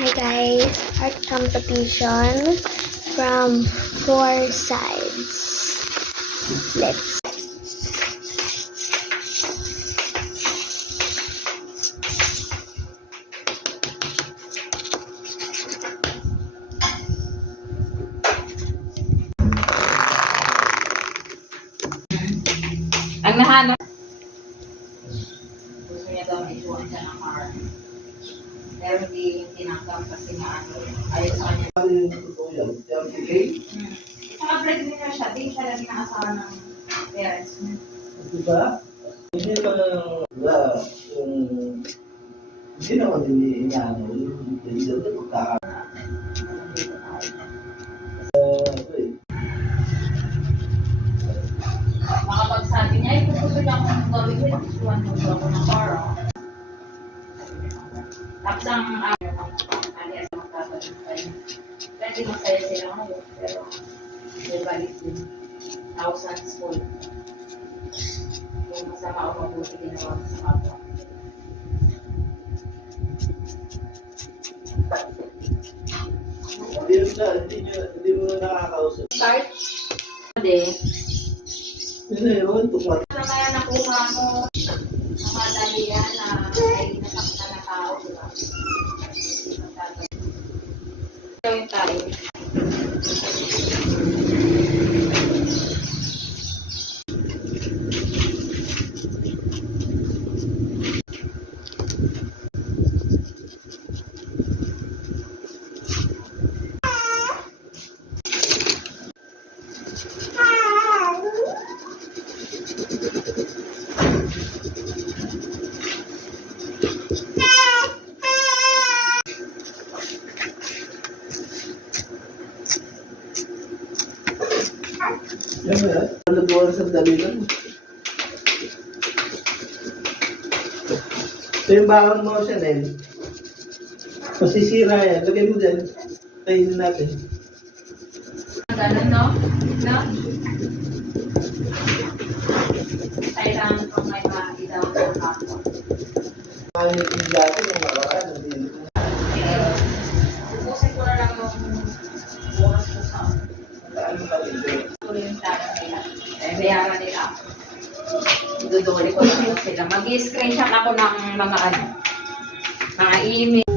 Hi guys, art competition from 4 sides. Let's ang nahanap. Gusto niya daw may iwan siya ng car. Pero hindi yung tinangkap kasi nga ano, ayaw sa kanya. Saka breadwinner siya, di siya lagi nakasawa ng parents niya. Diba? Hindi naman din inaano, yung president na pagkakaroon. Makapagsabi niya, ito gusto niya akong gawin yun, gustuhan mo ako ng car. Tapos ang alias magkabalik tayo. Pwede masaya sila ngayon, pero may balik din. Thousands full. Yung masama o mabuti ginawa sa kapwa. Hindi mo na nakakausap. Start? Hindi. Yun na yun, tumat. Ano kaya nakuha mo ang madali yan na may nasakta na tao, di ba? Gawin tayo. Yan mo yan. Nagawang sandali lang. Ito yung bakang mo siya, Nel. Masisira yan. Lagay mo dyan. Kainin natin. Ganun, no? No? Kailangan kong may maidaw ng kapwa. Kainin yung dati yung makaraan. Ubusin ko na lang yung oras ko sa Ano pa rin? tuloy yung tayo nila. Bayaran nila ako. Iduduli ko lang sila. Mag-screenshot ako ng mga email.